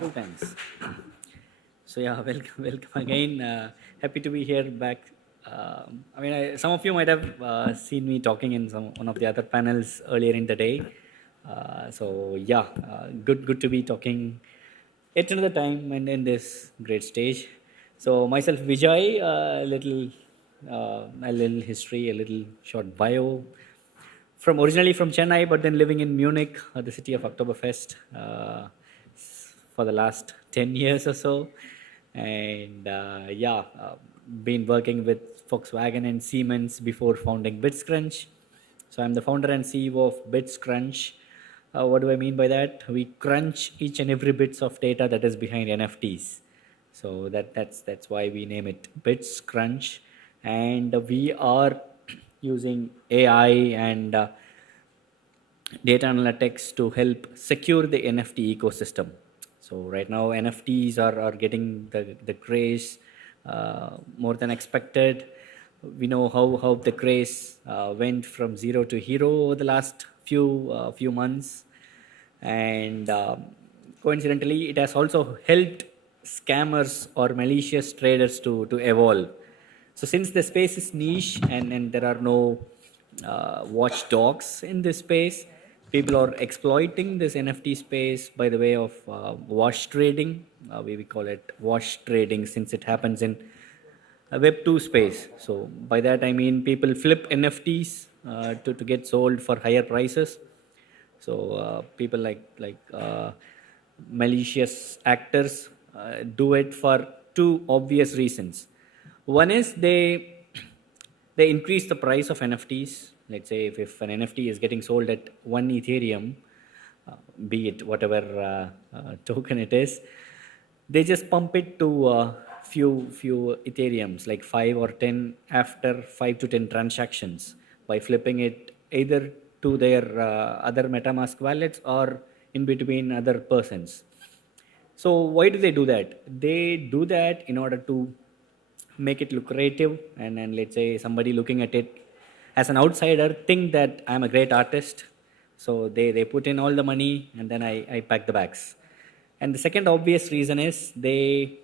Two times. So yeah, welcome again. Happy to be here back. Some of you might have seen me talking in one of the other panels earlier in the day. Good to be talking yet another time and in this great stage. So myself, Vijay, a little history, a little short bio. From originally from Chennai, but then living in Munich, the city of Oktoberfest, for the last 10 years or so. And been working with Volkswagen and Siemens before founding BitsCrunch. So I'm the founder and CEO of BitsCrunch. What do I mean by that? We crunch each and every bits of data that is behind NFTs. So that's why we name it BitsCrunch, and we are using AI and data analytics to help secure the NFT ecosystem. So right now NFTs are getting the craze more than expected. We know how the craze went from zero to hero over the last few months, and coincidentally it has also helped scammers or malicious traders to evolve. So since the space is niche and there are no watchdogs in this space, people are exploiting this NFT space by the way of wash trading. We call it wash trading since it happens in a Web 2 space. So by that I mean people flip NFTs to get sold for higher prices. So people like malicious actors do it for two obvious reasons. One is they increase the price of NFTs. Let's say if an NFT is getting sold at 1 Ethereum, be it whatever token it is, they just pump it to few Ethereums, like 5 or 10 after 5 to 10 transactions by flipping it either to their other MetaMask wallets or in between other persons. So why do they do that? They do that in order to make it lucrative, and let's say somebody looking at it as an outsider think that I'm a great artist. So they put in all the money and then I pack the bags. And the second obvious reason is they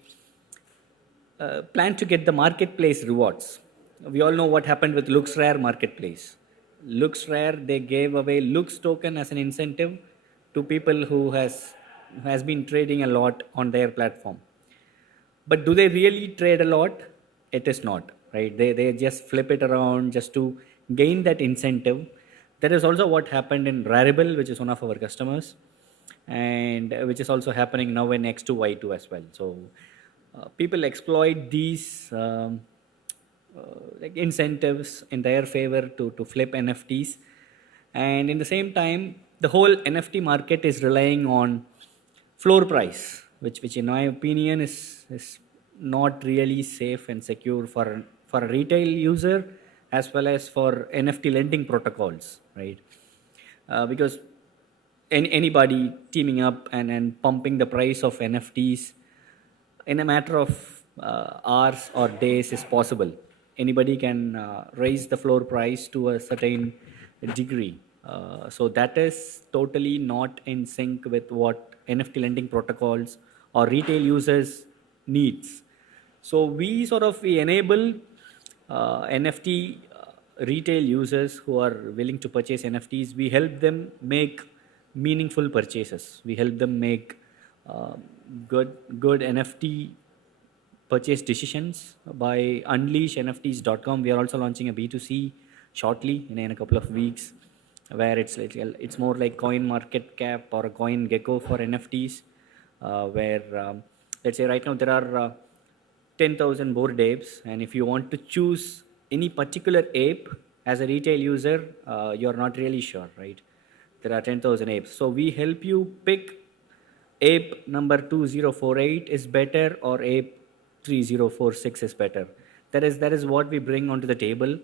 plan to get the marketplace rewards. We all know what happened with Looks Rare marketplace. Looks Rare, they gave away Looks token as an incentive to people who has been trading a lot on their platform. But do they really trade a lot? It is not, right? They just flip it around just to gain that incentive. That is also what happened in Rarible, which is one of our customers, and which is also happening now in X2Y2 as well. So people exploit these like incentives in their favor to flip NFTs, and in the same time the whole NFT market is relying on floor price, which in my opinion is not really safe and secure for a retail user as well as for NFT lending protocols, right? Because anybody teaming up and pumping the price of NFTs in a matter of hours or days is possible. Anybody can raise the floor price to a certain degree. So that is totally not in sync with what NFT lending protocols or retail users needs. So we enable NFT retail users who are willing to purchase NFTs. We help them make meaningful purchases. We help them make uh, good NFT purchase decisions by unleashnfts.com. We are also launching a B2C shortly in a couple of weeks, where it's more like coin market cap or a coin gecko for NFTs, where let's say right now there are 10,000 bored apes, and if you want to choose any particular ape as a retail user, you're not really sure, right? There are 10,000 apes. So we help you pick ape number 2048 is better or ape 3046 is better. That is what we bring onto the table,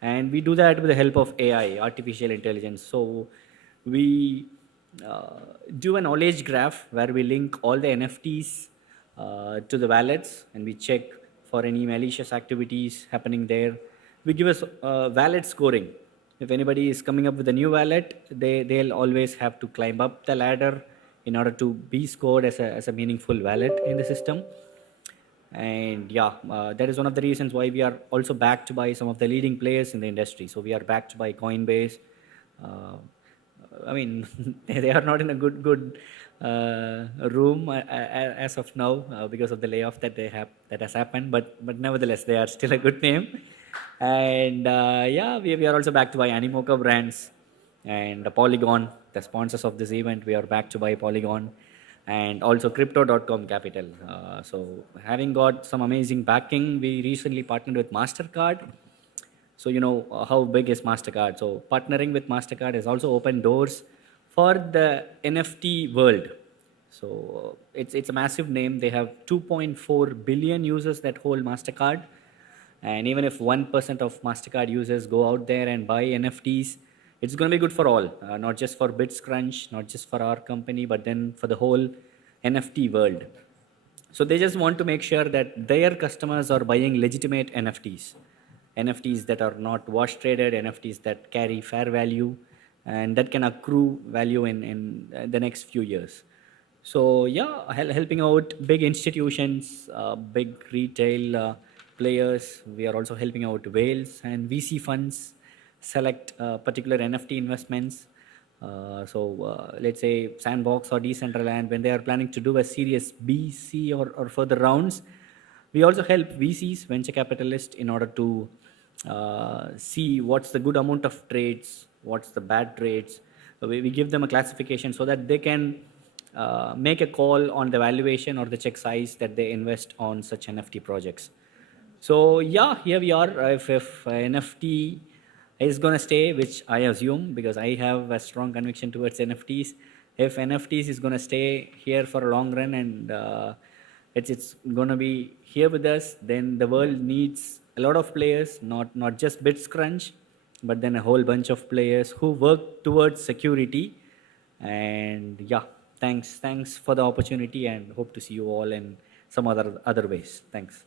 and we do that with the help of AI, artificial intelligence. So we do a knowledge graph where we link all the NFTs to the wallets, and we check for any malicious activities happening there. We give us wallet scoring. If anybody is coming up with a new wallet, they'll always have to climb up the ladder in order to be scored as a meaningful wallet in the system. And yeah, that is one of the reasons why we are also backed by some of the leading players in the industry. So we are backed by Coinbase. Uh, I mean, they are not in a good room as of now because of the layoff that has happened. But nevertheless, they are still a good name. And yeah, we are also backed by Animoca brands and Polygon, the sponsors of this event. We are backed by Polygon and also Crypto.com Capital. So having got some amazing backing, we recently partnered with Mastercard. So you know how big is Mastercard. So partnering with Mastercard has also opened doors for the NFT world. So it's a massive name. They have 2.4 billion users that hold Mastercard, and even if 1% of Mastercard users go out there and buy NFTs, it's going to be good for all, not just for BitsCrunch, not just for our company, but then for the whole NFT world. So they just want to make sure that their customers are buying legitimate NFTs, NFTs that are not wash traded, NFTs that carry fair value, and that can accrue value in the next few years. So yeah, helping out big institutions, big retail players. We are also helping out whales and VC funds select particular NFT investments. Let's say Sandbox or Decentraland, when they are planning to do a Series B, C, or further rounds, we also help VCs, venture capitalists, in order to see what's the good amount of trades, what's the bad trades. We give them a classification so that they can make a call on the valuation or the check size that they invest on such NFT projects. So yeah, here we are. If NFT is going to stay, which I assume because I have a strong conviction towards NFTs, if NFTs is going to stay here for a long run and it's going to be here with us, then the world needs a lot of players, not just BitsCrunch, but then a whole bunch of players who work towards security. And yeah, thanks for the opportunity, and hope to see you all in some other ways. Thanks.